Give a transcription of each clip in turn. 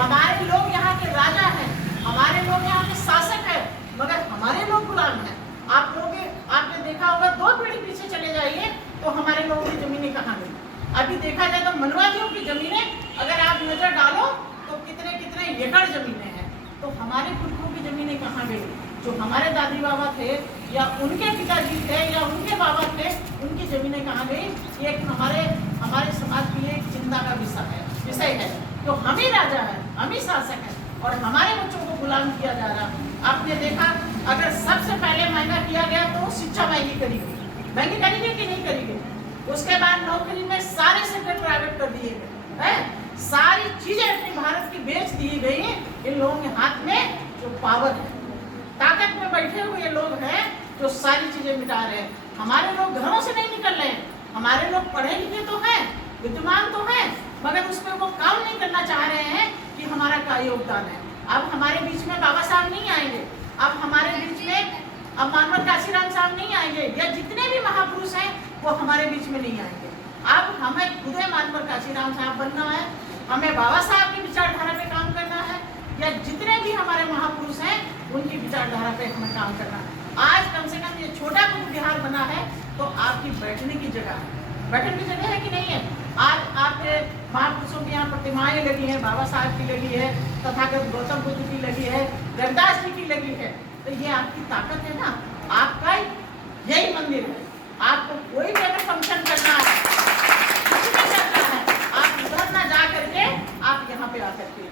हमारे लोग यहाँ के राजा हैं, हमारे लोग यहाँ के शासक हैं, मगर हमारे लोग गुलाम हैं। आपने देखा होगा, 2 पीढ़ी पीछे चले जाइए तो हमारे लोगों की जमीनें कहाँ गई। अभी देखा जाए तो मनवादियों की जमीनें अगर आप नजर डालो तो कितने कितने एकड़ जमीनें हैं, तो हमारे पुरखों की जमीनें कहाँ गई। जो हमारे दादी बाबा थे या उनके पिताजी थे या उनके बाबा थे, उनकी जमीनें कहाँ गई। ये हमारे समाज के लिए एक चिंता का विषय है। तो हम ही राजा है, हम ही शासक है और हमारे बच्चों को गुलाम किया जा रहा। आपने देखा, अगर सबसे पहले महंगा किया गया तो शिक्षा महंगी करी गई कि नहीं करी गई। उसके बाद नौकरी में सारे सेक्टर प्राइवेट कर दिए गए हैं, सारी चीजें अपनी भारत की बेच दी गई। इन लोगों के हाथ में जो पावर है, ताकत में बैठे हुए लोग हैं जो सारी चीजें मिटा रहे हैं। हमारे लोग घरों से नहीं निकल रहे हैं, हमारे लोग पढ़े लिखे तो हैं, विद्वान तो हैं, मगर उसमें वो काम नहीं करना चाह रहे हैं कि हमारा क्या योगदान है। अब हमारे बीच में बाबा साहब नहीं आएंगे, अब हमारे बीच में अब मानवर काशीराम साहब नहीं आएंगे, या जितने भी महापुरुष हैं वो हमारे बीच में नहीं आएंगे। अब हमें खुद मानवर काशीराम साहब बनना है, हमें बाबा साहब की विचारधारा पे काम करना है, या जितने भी हमारे महापुरुष हैं उनकी विचारधारा पे हमें काम करना है। आज कम से कम ये छोटा कुछ बिहार बना है तो आपकी बैठने की जगह है, बैठने की जगह है कि नहीं है। आज आपके महापुरुषों की यहाँ प्रतिमाएं लगी हैं, बाबा साहब की लगी है, तथागत गौतम बुद्ध की लगी है, रविदास जी की लगी है, तो ये आपकी ताकत है ना। आपका यही मंदिर है, आपको कोई भी अगर फंक्शन करना है, कुछ भी करना है, आप उधर ना जा करके आप यहाँ पे आकर के,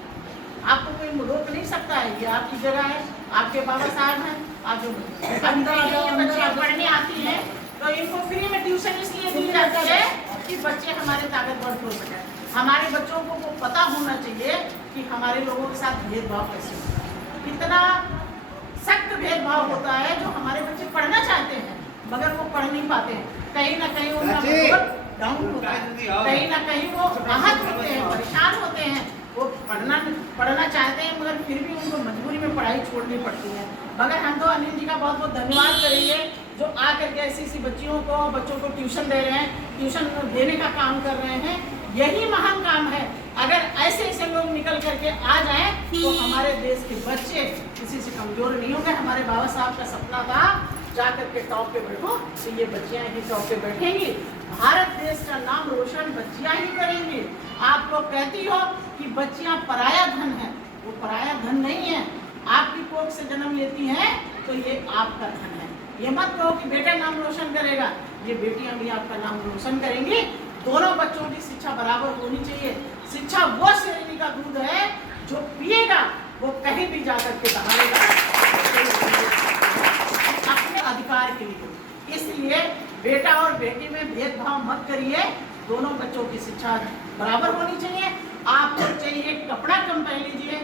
आपको कोई रोक नहीं सकता है। ये आपकी जगह है, आपके बाबा साहब हैं। आप जो बच्चे पढ़ने आती हैं तो इनको फ्री में ट्यूशन इसलिए दी जाती है कि बच्चे हमारे ताकतवर हो सके। हमारे बच्चों को पता होना चाहिए कि हमारे लोगों के साथ भेदभाव कैसे होता है, कितना सख्त भेदभाव होता है। जो हमारे बच्चे पढ़ना चाहते हैं मगर वो पढ़ नहीं पाते हैं, कहीं ना कहीं उनका डाउन होता है, कहीं ना कहीं वो आहत होते हैं, परेशान होते हैं। वो पढ़ना चाहते हैं मगर फिर भी उनको मजबूरी में पढ़ाई छोड़नी पड़ती है। मगर हम तो अनिल जी का बहुत बहुत धन्यवाद करेंगे जो आकर के ऐसी बच्चों को ट्यूशन दे रहे हैं, ट्यूशन देने का काम कर रहे हैं। यही महान काम है। अगर ऐसे लोग निकल करके आ जाएं तो हमारे देश के बच्चे किसी से कमजोर नहीं होंगे। हमारे बाबा साहब का सपना था जाकर के टॉप पे बैठो, तो ये बच्चियां ही टॉप पे बैठेंगी। भारत देश का नाम रोशन बच्चियां ही करेंगी। आप लोग कहती हो कि बच्चियां पराया धन है, वो पराया धन नहीं है। आपकी कोख से जन्म लेती हैं तो ये आपका धन है। ये मत कहो कि बेटा नाम रोशन करेगा, ये बेटियां भी आपका नाम रोशन करेंगी। दोनों बच्चों की शिक्षा बराबर होनी चाहिए। शिक्षा वो श्रेणी का दूध है जो पिएगा वो कहीं भी जाकर के दहाड़ेगा अपने अधिकार के लिए। इसलिए बेटा और बेटी में भेदभाव मत करिए, दोनों बच्चों की शिक्षा बराबर होनी चाहिए। आपको चाहिए कपड़ा कम पहन लीजिए,